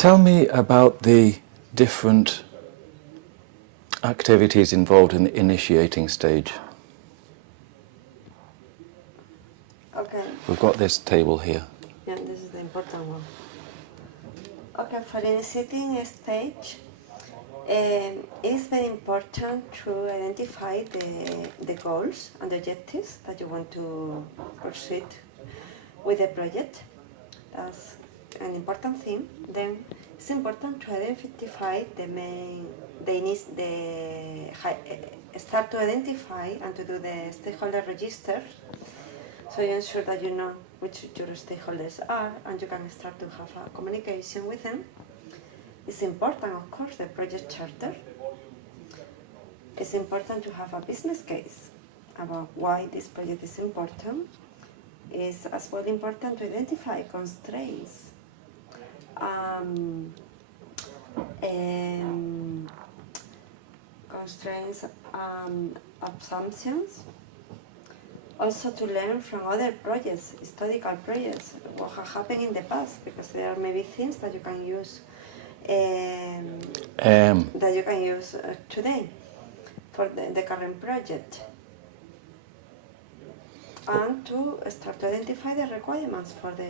Tell me about the different activities involved in the initiating stage. Okay. We've got this table here. Yeah, this is the important one. Okay, for initiating stage, it's very important to identify the goals and the objectives that you want to proceed with the project. That's an important thing. Then it's important to identify start to identify and to do the stakeholder registers. So you ensure that you know which your stakeholders are and you can start to have a communication with them. It's important, of course, the project charter. It's important to have a business case about why this project is important. It's as well important to identify constraints, assumptions. Also to learn from other projects, historical projects, what has happened in the past, because there are maybe things that you can use today for the current project. And to start to identify the requirements from the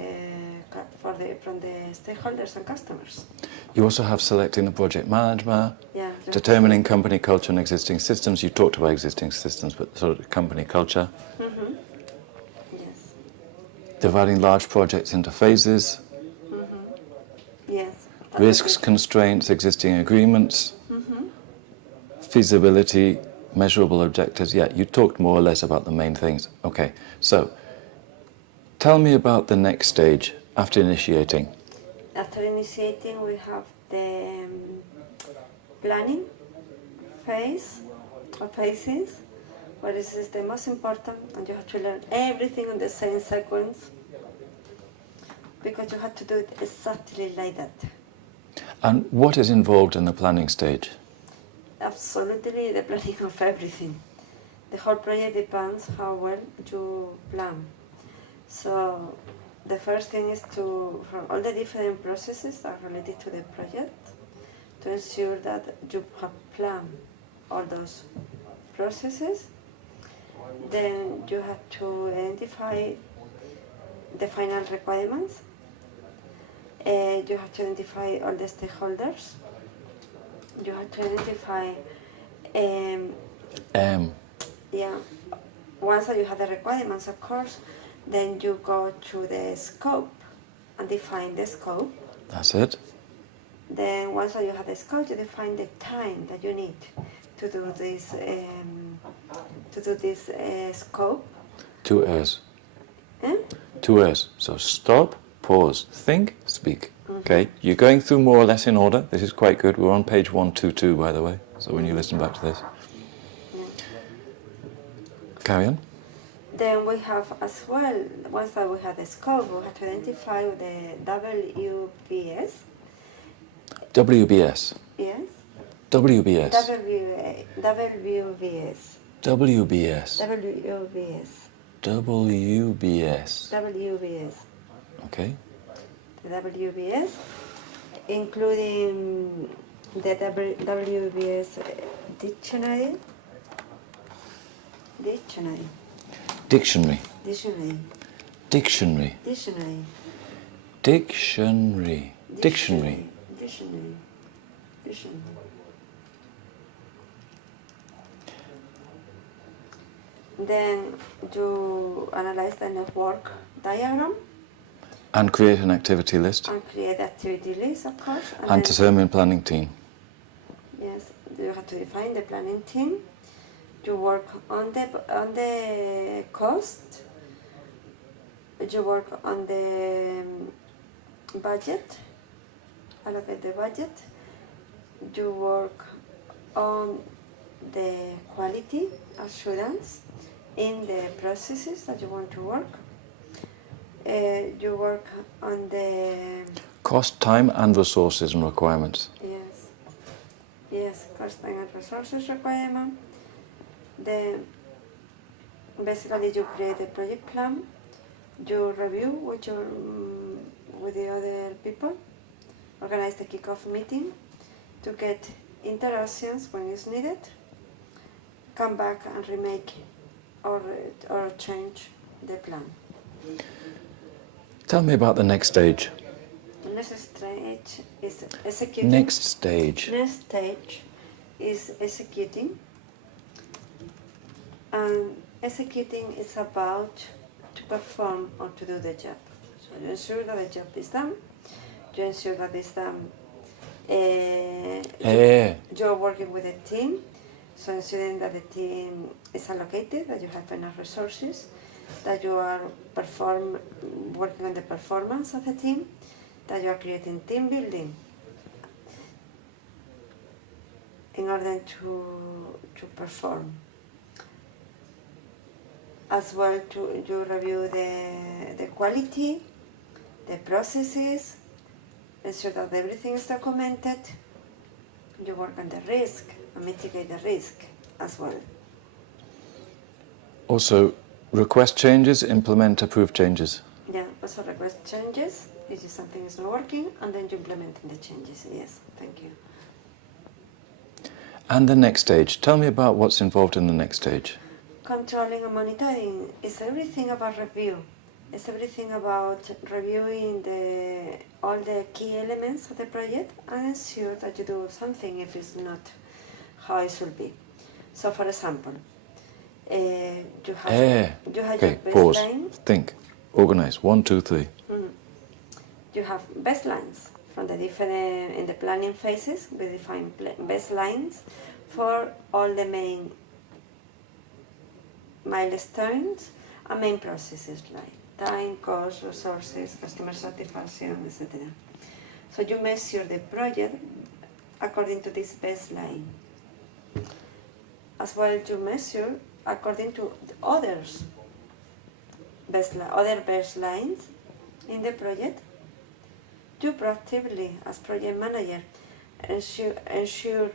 stakeholders and customers. You also have selecting the project manager, yeah, determining company culture and existing systems. You talked about existing systems, but sort of company culture. Mm-hmm. Yes. Dividing large projects into phases. Mm-hmm. Yes. Risks, constraints, existing agreements. Mm-hmm. Feasibility, measurable objectives. Yeah, you talked more or less about the main things. Okay, so tell me about the next stage after initiating. After initiating, we have the planning phase or phases, where this is the most important, and you have to learn everything in the same sequence, because you have to do it exactly like that. And what is involved in the planning stage? Absolutely, the planning of everything. The whole project depends how well you plan. So the first thing is to, from all the different processes that are related to the project, to ensure that you have planned all those processes. Then you have to identify the final requirements. You have to identify all the stakeholders. You have to identify, once that you have the requirements, of course, then you go to the scope and define the scope. That's it. Then once that you have the scope, you define the time that you need to do this scope. 2 R's. 2 R's. So stop, pause, think, speak. Mm-hmm. Okay, you're going through more or less in order. This is quite good. We're on page 122, by the way, so when you listen back to this. Yeah. Carry on. Then we have as well, once that we have the scope, we have to identify the WBS. WBS. Yes. WBS. WBS. WBS. WBS. WBS. WBS. Okay. The WBS, including the WBS dictionary. Dictionary. Dictionary. Dictionary. Dictionary. Dictionary. Dictionary. Dictionary. Dictionary. Then you analyze the network diagram. And create an activity list. And create activity list, of course. And determine planning team. Yes, you have to define the planning team. You work on the cost. You work on the budget. Allocate the budget. You work on the quality assurance in the processes that you want to work. You work on the cost, time, and resources and requirements. Yes, cost, time, and resources requirement. Then basically you create a project plan. You review with the other people organize the kick-off meeting, to get interactions when it's needed, come back and remake or change the plan. Tell me about the next stage. The next stage is executing. Next stage. Next stage is executing. And executing is about to perform or to do the job. So you ensure that the job is done. You ensure that it's done. You're working with a team, so ensuring that the team is allocated, that you have enough resources, that you are working on the performance of the team, that you are creating team building in order to perform. As well, you review the quality, the processes, ensure that everything is documented. You work on the risk and mitigate the risk as well. Also, request changes, implement approved changes. Yeah, also request changes if something is not working, and then you implement the changes. Yes, thank you. And the next stage. Tell me about what's involved in the next stage. Controlling and monitoring is everything about review. It's everything about reviewing all the key elements of the project and ensure that you do something if it's not how it should be. So, for example, you have okay, your pause, baseline. think, organize, 1, 2, 3. You have baselines from the different, in the planning phases, we define baselines for all the main milestones and main processes like time, cost, resources, customer satisfaction, etc. So you measure the project according to this baseline. As well, you measure according to other baselines in the project. You proactively, as project manager, ensure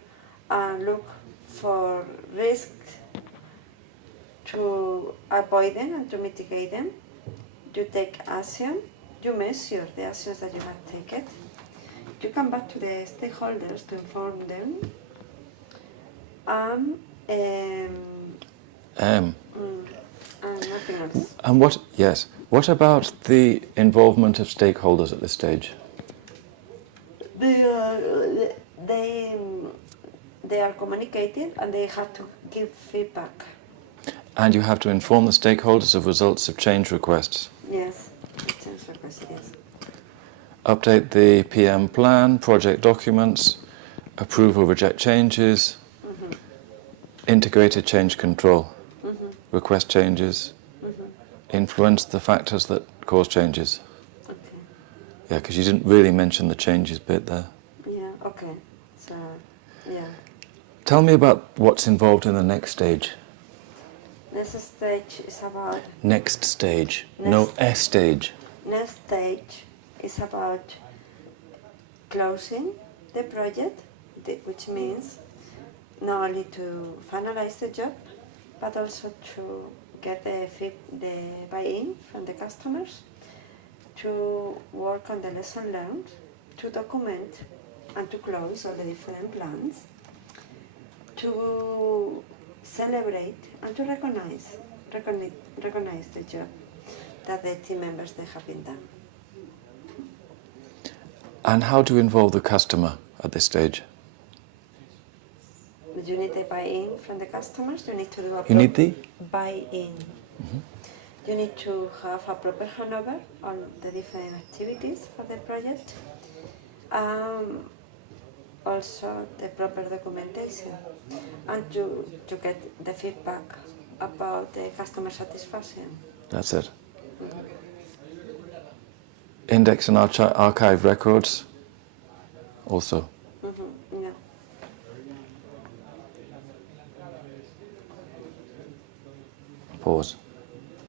and look for risks to avoid them and to mitigate them. You take action, you measure the actions that you have taken. You come back to the stakeholders to inform them. And nothing else. And what about the involvement of stakeholders at this stage? They are communicating and they have to give feedback. And you have to inform the stakeholders of results of change requests. Yes, change requests, yes. Update the PM plan, project documents, approve or reject changes, integrated change control, request changes, influence the factors that cause changes. Okay. Yeah, because you didn't really mention the changes bit there. Yeah, okay. So, yeah. Tell me about what's involved in the next stage. Next stage is about... Next stage. No, S stage. Next stage is about closing the project, which means not only to finalize the job, but also to get the buy-in from the customers, to work on the lesson learned, to document and to close all the different plans, to celebrate and to recognize the job that the team members they have been done. And how do you involve the customer at this stage? You need the buy-in from the customers. You need to do a You need the buy-in. You need to have a proper handover on the different activities for the project. Also the proper documentation, and to get the feedback about the customer satisfaction. That's it. Index and archive records also. Yeah. Pause.